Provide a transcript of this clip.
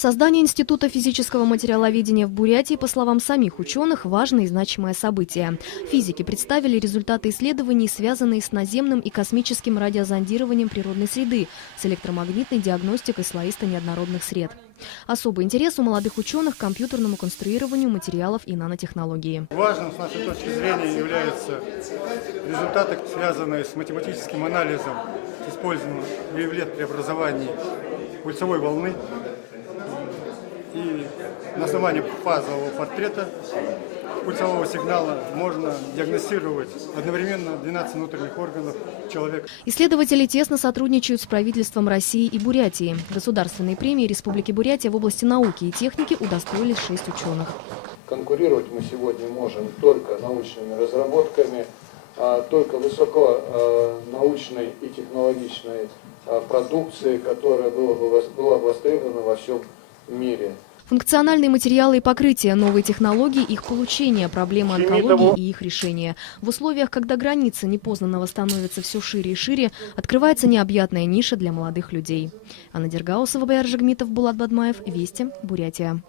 Создание Института физического материаловедения в Бурятии, по словам самих ученых, важное и значимое событие. Физики представили результаты исследований, связанные с наземным и космическим радиозондированием природной среды, с электромагнитной диагностикой слоисто-неоднородных сред. Особый интерес у молодых ученых к компьютерному конструированию материалов и нанотехнологии. Важным с нашей точки зрения являются результаты, связанные с математическим анализом, с использованием вейвлет при образовании пульсовой волны. И на основании фазового портрета пульсового сигнала можно диагностировать одновременно 12 внутренних органов человека. Исследователи тесно сотрудничают с правительством России и Бурятии. Государственной премии Республики Бурятия в области науки и техники удостоились 6 ученых. Конкурировать мы сегодня можем только научными разработками, только высоконаучной и технологичной продукцией, которая была востребована во всем мире. Функциональные материалы и покрытия, новые технологии, их получение, проблемы онкологии и их решение. В условиях, когда границы непознанного становятся все шире и шире, открывается необъятная ниша для молодых людей. Анна Дергаусова, Баяр Жигмитов, Булат Бадмаев, Вести, Бурятия.